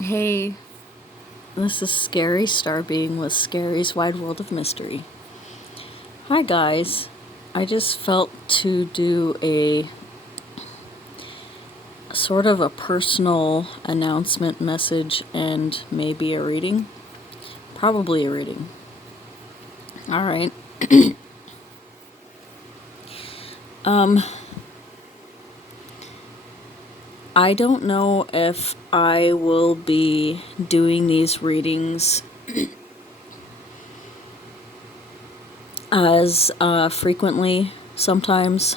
Hey, this is Scary Starbeing with Scary's Wide World of Mystery. Hi guys, I just felt to do a sort of a personal announcement message and maybe a reading. Probably a reading. Alright. I don't know if I will be doing these readings as frequently. Sometimes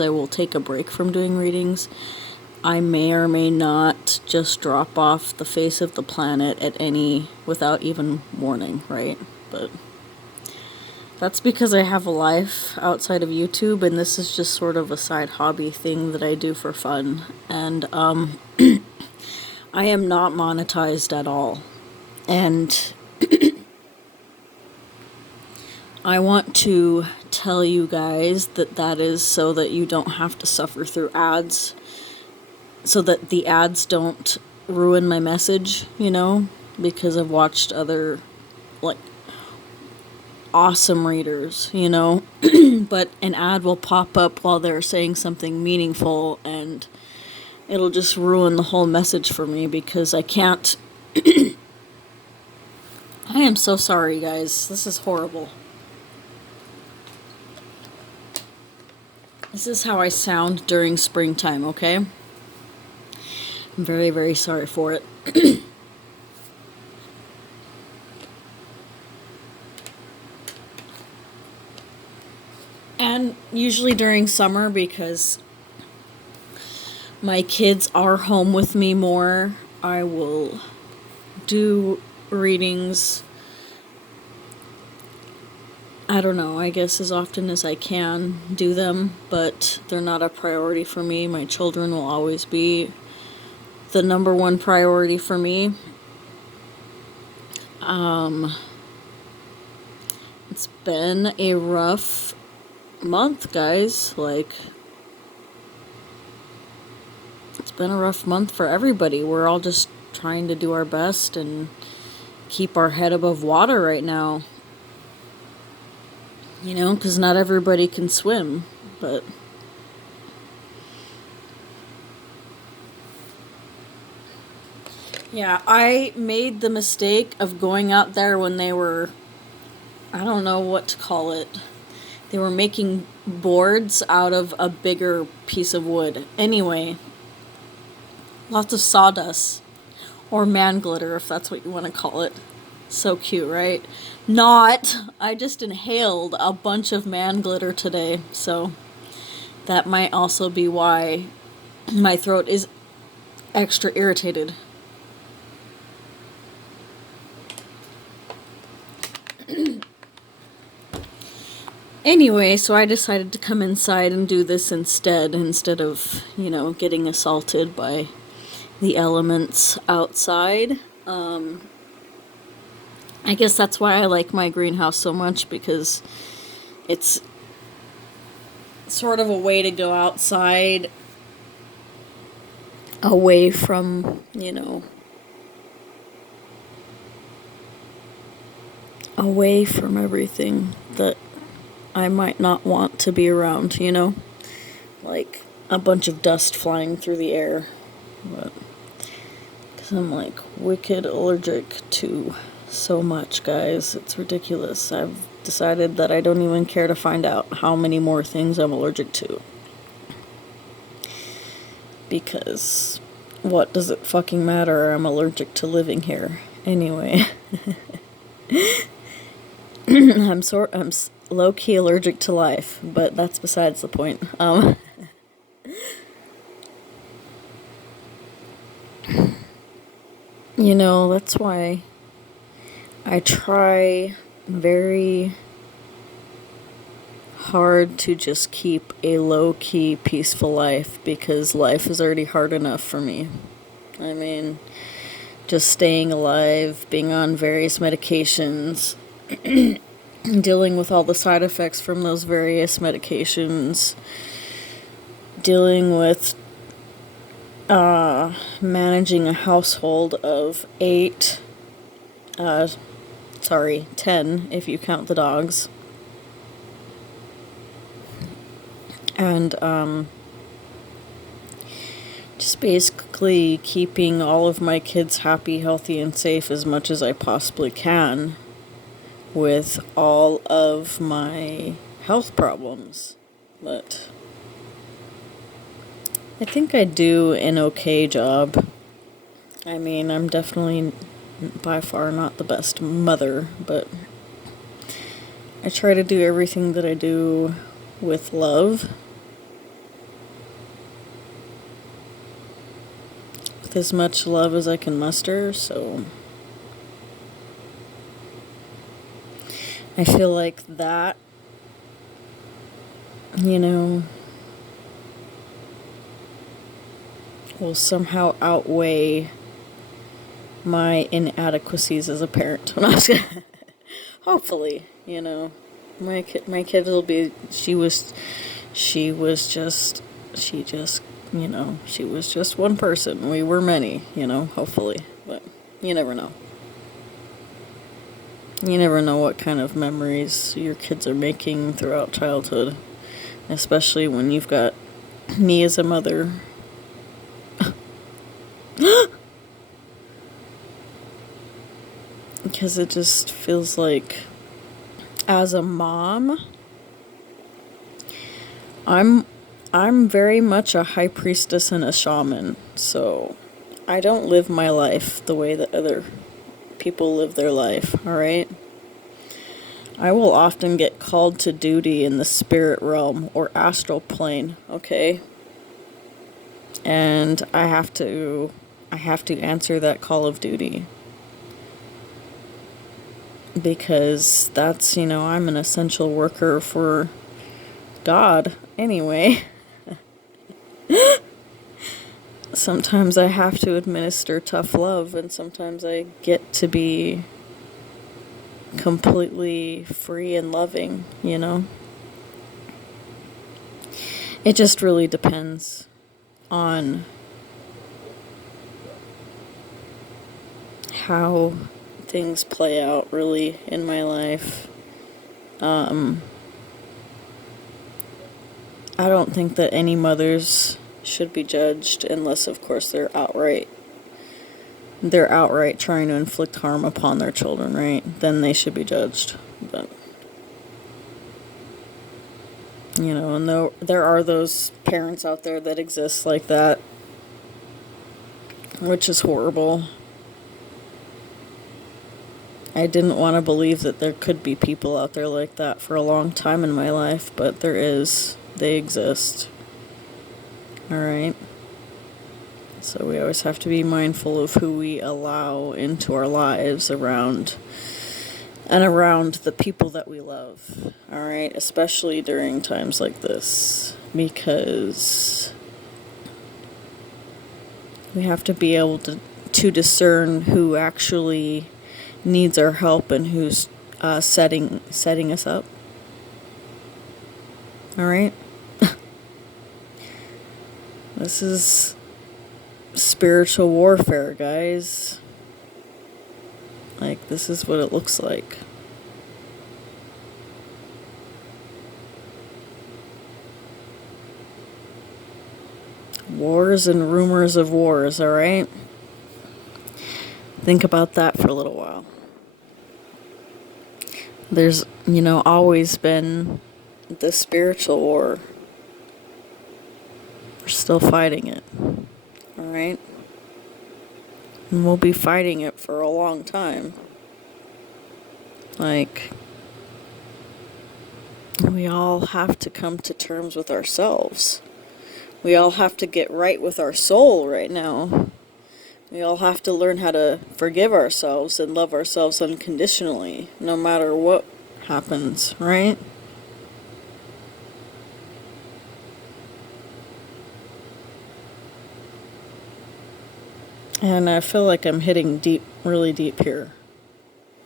I will take a break from doing readings. I may or may not just drop off the face of the planet at any without even warning, right? But that's because I have a life outside of YouTube, and this is just sort of a side hobby thing that I do for fun. And I am not monetized at all. And I want to tell you guys that that is so that you don't have to suffer through ads, so that the ads don't ruin my message, because I've watched other, like, awesome readers, but an ad will pop up while they're saying something meaningful, and it'll just ruin the whole message for me because I can't. I am so sorry, guys. This is horrible. This is how I sound during springtime, okay? I'm very, very sorry for it. And usually during summer, because my kids are home with me more, I will do readings, I don't know, I guess as often as I can do them, but they're not a priority for me. My children will always be the number one priority for me. It's been a rough month, guys. It's been a rough month for everybody. We're all just trying to do our best and keep our head above water right now. Because not everybody can swim, but yeah, I made the mistake of going out there when they were, I don't know what to call it. They were making boards out of a bigger piece of wood. Anyway, lots of sawdust, or man glitter, if that's what you want to call it. So cute, right? Not. I just inhaled a bunch of man glitter today, so that might also be why my throat is extra irritated. Anyway, so I decided to come inside and do this instead of, getting assaulted by the elements outside. I guess that's why I like my greenhouse so much, because it's sort of a way to go outside away from, away from everything that I might not want to be around, like a bunch of dust flying through the air. But because I'm like wicked allergic to so much, guys. It's ridiculous. I've decided that I don't even care to find out how many more things I'm allergic to. Because what does it fucking matter? I'm allergic to living here. Anyway. I'm low-key allergic to life, but that's besides the point. That's why I try very hard to just keep a low-key, peaceful life, because life is already hard enough for me. I mean, just staying alive, being on various medications, dealing with all the side effects from those various medications, dealing with managing a household of 8, uh, 10 if you count the dogs. And, just basically keeping all of my kids happy, healthy, and safe as much as I possibly can with all of my health problems. But I think I do an okay job. I mean, I'm definitely by far not the best mother, but I try to do everything that I do with love. With as much love as I can muster, so I feel like that, you know, will somehow outweigh my inadequacies as a parent. When I was hopefully, you know, my kid will be. She was just one person. We were many, you know. Hopefully, but you never know. You never know what kind of memories your kids are making throughout childhood, especially when you've got me as a mother. Because it just feels like, as a mom, I'm very much a high priestess and a shaman. So I don't live my life the way that other people live their life, all right? I will often get called to duty in the spirit realm or astral plane, okay? And I have to answer that call of duty. Because that's, I'm an essential worker for God anyway. Sometimes I have to administer tough love, and sometimes I get to be completely free and loving, It just really depends on how things play out, really, in my life. I don't think that any mothers should be judged unless, of course, they're outright trying to inflict harm upon their children, right? Then they should be judged. But and there are those parents out there that exist like that, which is horrible. I didn't want to believe that there could be people out there like that for a long time in my life, but there is. They exist. Alright? So we always have to be mindful of who we allow into our lives around the people that we love. Alright? Especially during times like this. Because we have to be able to discern who actually needs our help and who's setting us up. Alright? This is spiritual warfare, guys. Like, this is what it looks like. Wars and rumors of wars, alright? Think about that for a little while. There's, always been the spiritual war. We're still fighting it. Alright? And we'll be fighting it for a long time. Like, we all have to come to terms with ourselves. We all have to get right with our soul right now. We all have to learn how to forgive ourselves and love ourselves unconditionally, no matter what happens, right? And I feel like I'm hitting deep, really deep here.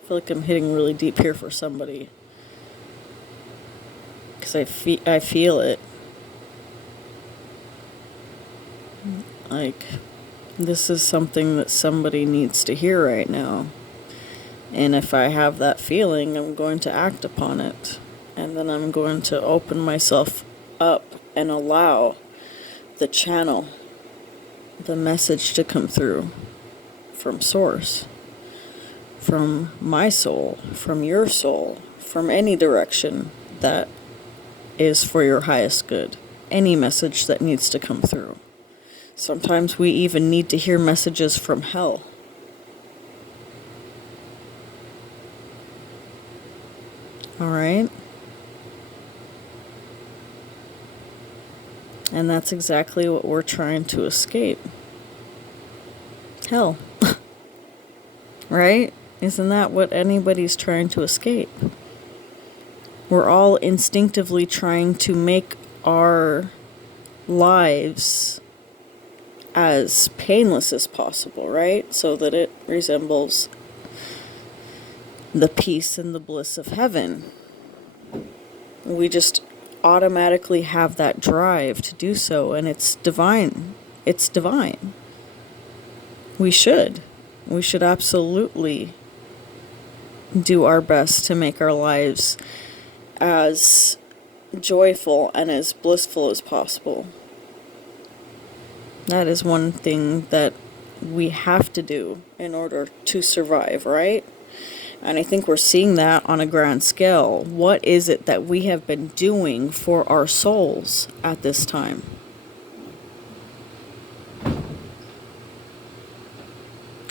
I feel like I'm hitting really deep here for somebody. Because I feel it. Like, this is something that somebody needs to hear right now. And if I have that feeling, I'm going to act upon it. And then I'm going to open myself up and allow the channel, the message to come through from Source, from my soul, from your soul, from any direction that is for your highest good. Any message that needs to come through. Sometimes we even need to hear messages from hell. Alright? And that's exactly what we're trying to escape. Hell. Right? Isn't that what anybody's trying to escape? We're all instinctively trying to make our lives as painless as possible, right? So that it resembles the peace and the bliss of heaven. We just automatically have that drive to do so, and it's divine. It's divine. We should absolutely do our best to make our lives as joyful and as blissful as possible. That is one thing that we have to do in order to survive, right? And I think we're seeing that on a grand scale. What is it that we have been doing for our souls at this time?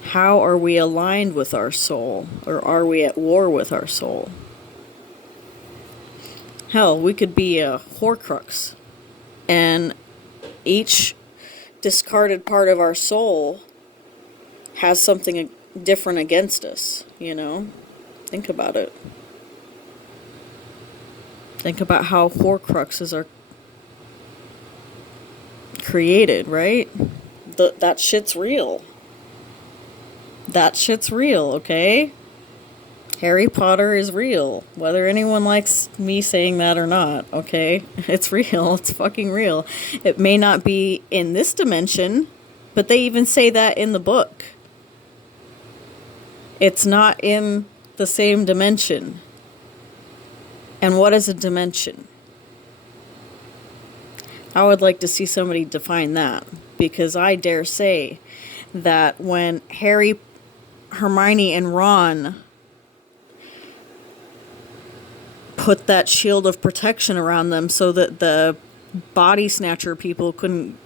How are we aligned with our soul? Or are we at war with our soul? Hell, we could be a Horcrux. And each discarded part of our soul has something different against us, you know? Think about it. Think about how Horcruxes are created, right? That shit's real. That shit's real, okay? Harry Potter is real. Whether anyone likes me saying that or not, okay? It's real. It's fucking real. It may not be in this dimension, but they even say that in the book. It's not in the same dimension. And what is a dimension? I would like to see somebody define that, because I dare say that when Harry, Hermione, and Ron put that shield of protection around them so that the body snatcher people couldn't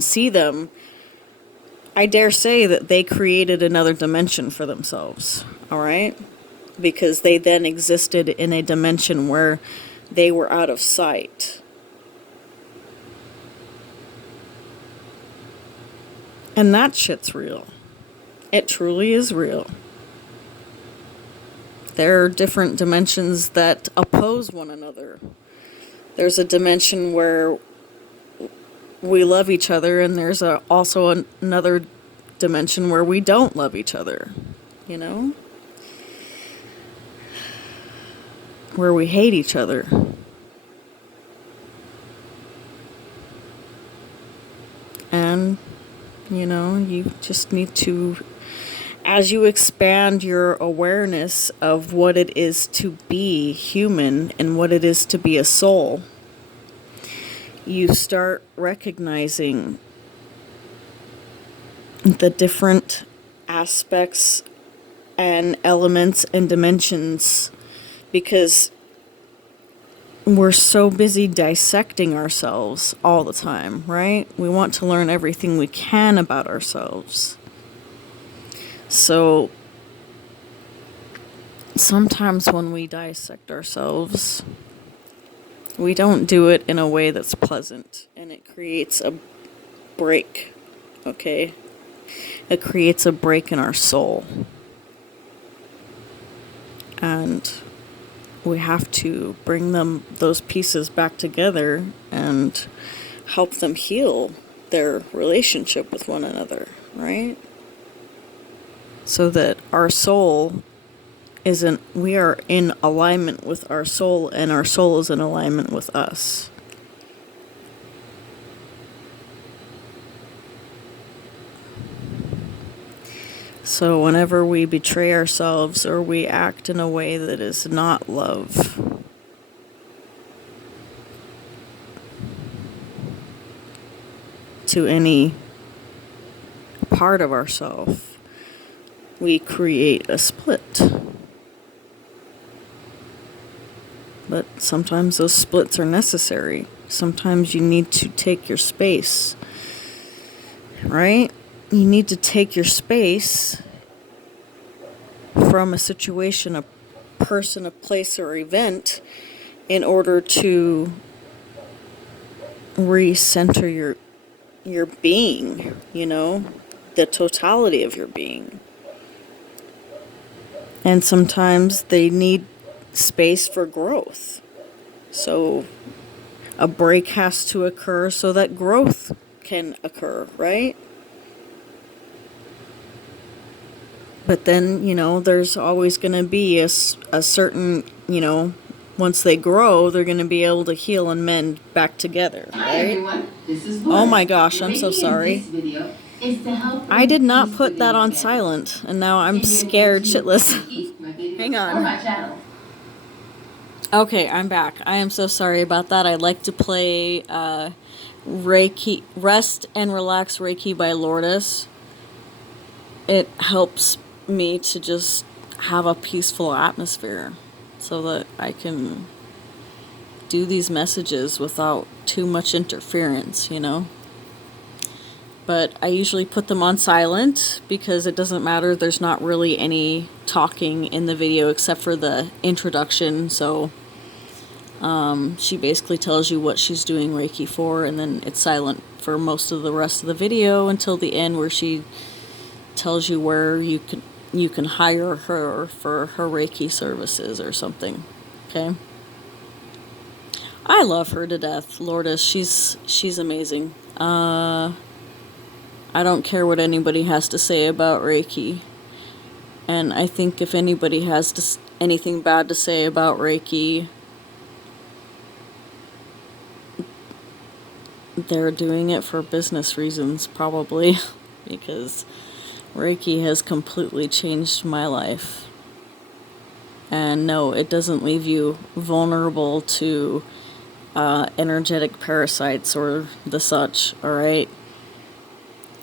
see them, I dare say that they created another dimension for themselves, all right? Because they then existed in a dimension where they were out of sight. And that shit's real. It truly is real. There are different dimensions that oppose one another. There's a dimension where we love each other, and there's also another dimension where we don't love each other, you know? Where we hate each other. And, you know, you just need to, as you expand your awareness of what it is to be human and what it is to be a soul, you start recognizing the different aspects and elements and dimensions, because we're so busy dissecting ourselves all the time, right? We want to learn everything we can about ourselves. So sometimes when we dissect ourselves, we don't do it in a way that's pleasant, and it creates a break, okay? It creates a break in our soul. And we have to bring those pieces back together and help them heal their relationship with one another, right? So that our soul we are in alignment with our soul, and our soul is in alignment with us. So whenever we betray ourselves or we act in a way that is not love, to any part of ourself, we create a split. But sometimes those splits are necessary. Sometimes you need to take your space, right? You need to take your space from a situation, a person, a place, or event in order to recenter your being, the totality of your being. And sometimes they need space for growth. So a break has to occur so that growth can occur, right? But then, there's always going to be a certain, once they grow, they're going to be able to heal and mend back together, right? Hi everyone, this is Oh Bliss. my gosh, I'm so sorry. This video is to help I did not peace put within that your on family. silent, and now I'm Tune in scared to shitless. keep my videos Hang on. or my channel. Okay, I'm back. I am so sorry about that. I like to play Reiki, Rest and Relax Reiki by Lourdes. It helps me to just have a peaceful atmosphere so that I can do these messages without too much interference, But I usually put them on silent because it doesn't matter. There's not really any talking in the video except for the introduction. So she basically tells you what she's doing Reiki for, and then it's silent for most of the rest of the video until the end where she tells you where you can hire her for her Reiki services or something. Okay? I love her to death, Lourdes. She's amazing. I don't care what anybody has to say about Reiki. And I think if anybody has anything bad to say about Reiki, they're doing it for business reasons, probably, because Reiki has completely changed my life. And no, it doesn't leave you vulnerable to energetic parasites or the such, alright?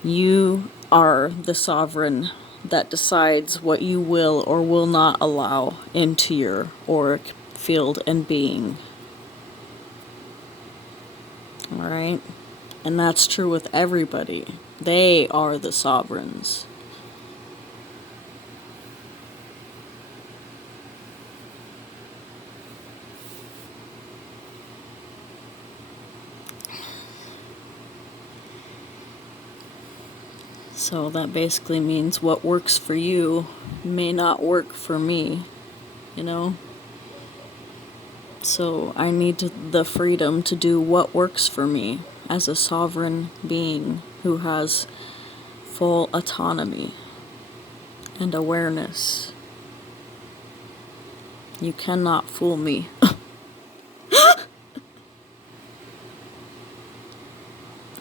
You are the sovereign that decides what you will or will not allow into your auric field and being. Alright? And that's true with everybody. They are the sovereigns. So that basically means what works for you may not work for me, So I need the freedom to do what works for me as a sovereign being who has full autonomy and awareness. You cannot fool me.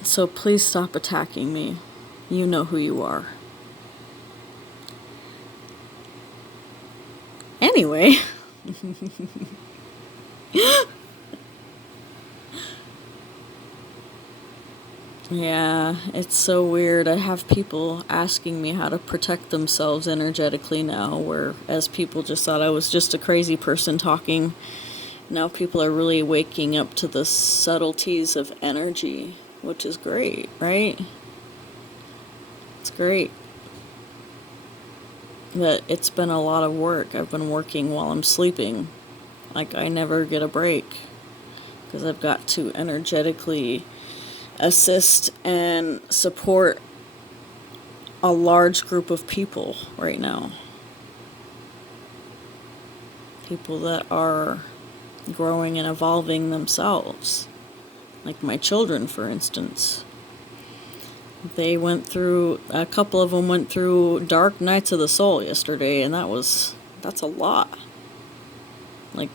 So please stop attacking me. You know who you are. Anyway. Yeah, it's so weird. I have people asking me how to protect themselves energetically now, whereas people just thought I was just a crazy person talking. Now people are really waking up to the subtleties of energy, which is great, right? It's great. But it's been a lot of work. I've been working while I'm sleeping. Like, I never get a break because I've got to energetically assist and support a large group of people right now. People that are growing and evolving themselves. Like my children, for instance. A couple of them went through dark nights of the soul yesterday, and that's a lot. Like,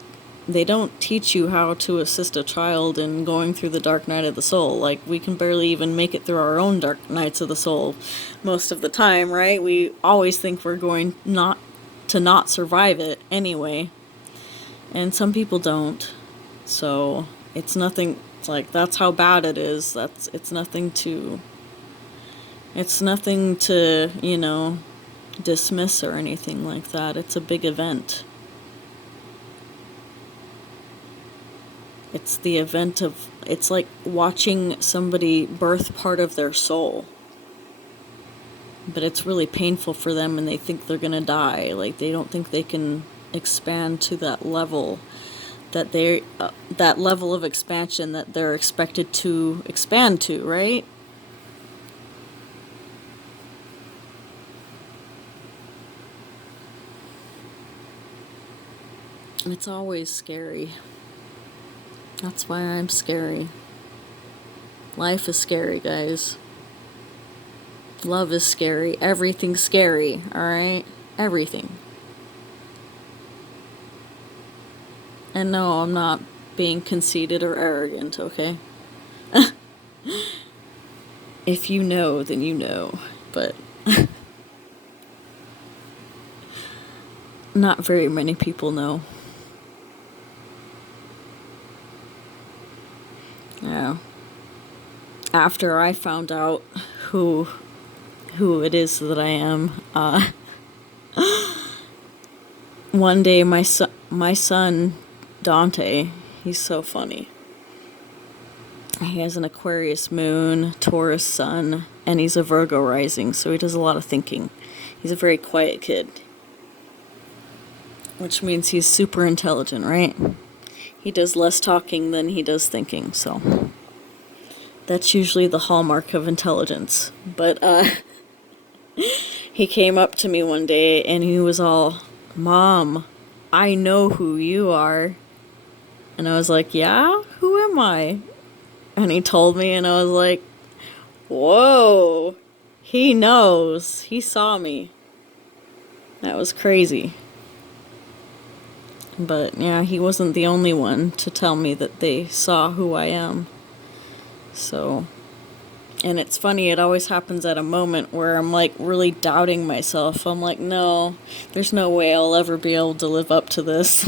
they don't teach you how to assist a child in going through the dark night of the soul. Like, we can barely even make it through our own dark nights of the soul most of the time, right? We always think we're going not survive it anyway. And some people don't. So it's nothing. It's like, that's how bad it is. It's nothing to dismiss or anything like that. It's a big event. It's the event of, it's like watching somebody birth part of their soul. But it's really painful for them, and they think they're gonna die. Like, they don't think they can expand to that level, that level of expansion that they're expected to expand to, right? It's always scary. That's why I'm scary. Life is scary, guys. Love is scary. Everything's scary, alright? Everything. And no, I'm not being conceited or arrogant, okay? If you know, then you know. But not very many people know. Yeah. After I found out who it is that I am, one day my son Dante, he's so funny. He has an Aquarius moon, Taurus sun, and he's a Virgo rising, so he does a lot of thinking. He's a very quiet kid, which means he's super intelligent, right? He does less talking than he does thinking, so that's usually the hallmark of intelligence. But he came up to me one day and he was all, "Mom, I know who you are." And I was like, "Yeah? Who am I?" And he told me, and I was like, "Whoa, he knows. He saw me." That was crazy. But yeah, he wasn't the only one to tell me that they saw who I am. So, and it's funny, it always happens at a moment where I'm like really doubting myself. I'm like, no, there's no way I'll ever be able to live up to this.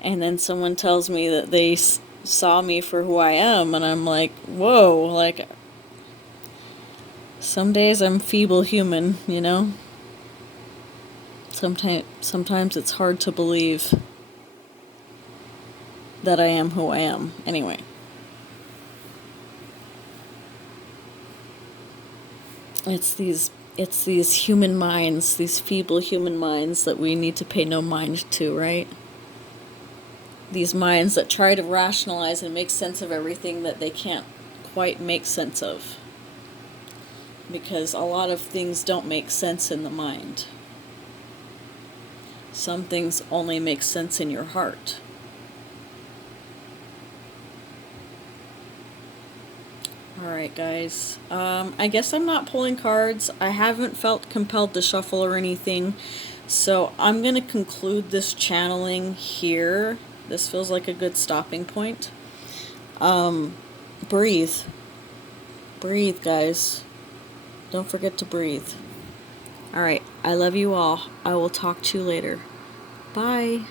And then someone tells me that they saw me for who I am, and I'm like, whoa, like, some days I'm feeble human, you know? Sometimes it's hard to believe that I am who I am. Anyway. It's these human minds, these feeble human minds that we need to pay no mind to, right? These minds that try to rationalize and make sense of everything that they can't quite make sense of. Because a lot of things don't make sense in the mind. Some things only make sense in your heart. Alright, guys. I guess I'm not pulling cards. I haven't felt compelled to shuffle or anything. So I'm going to conclude this channeling here. This feels like a good stopping point. Breathe. Breathe, guys. Don't forget to breathe. Alright, I love you all. I will talk to you later. Bye.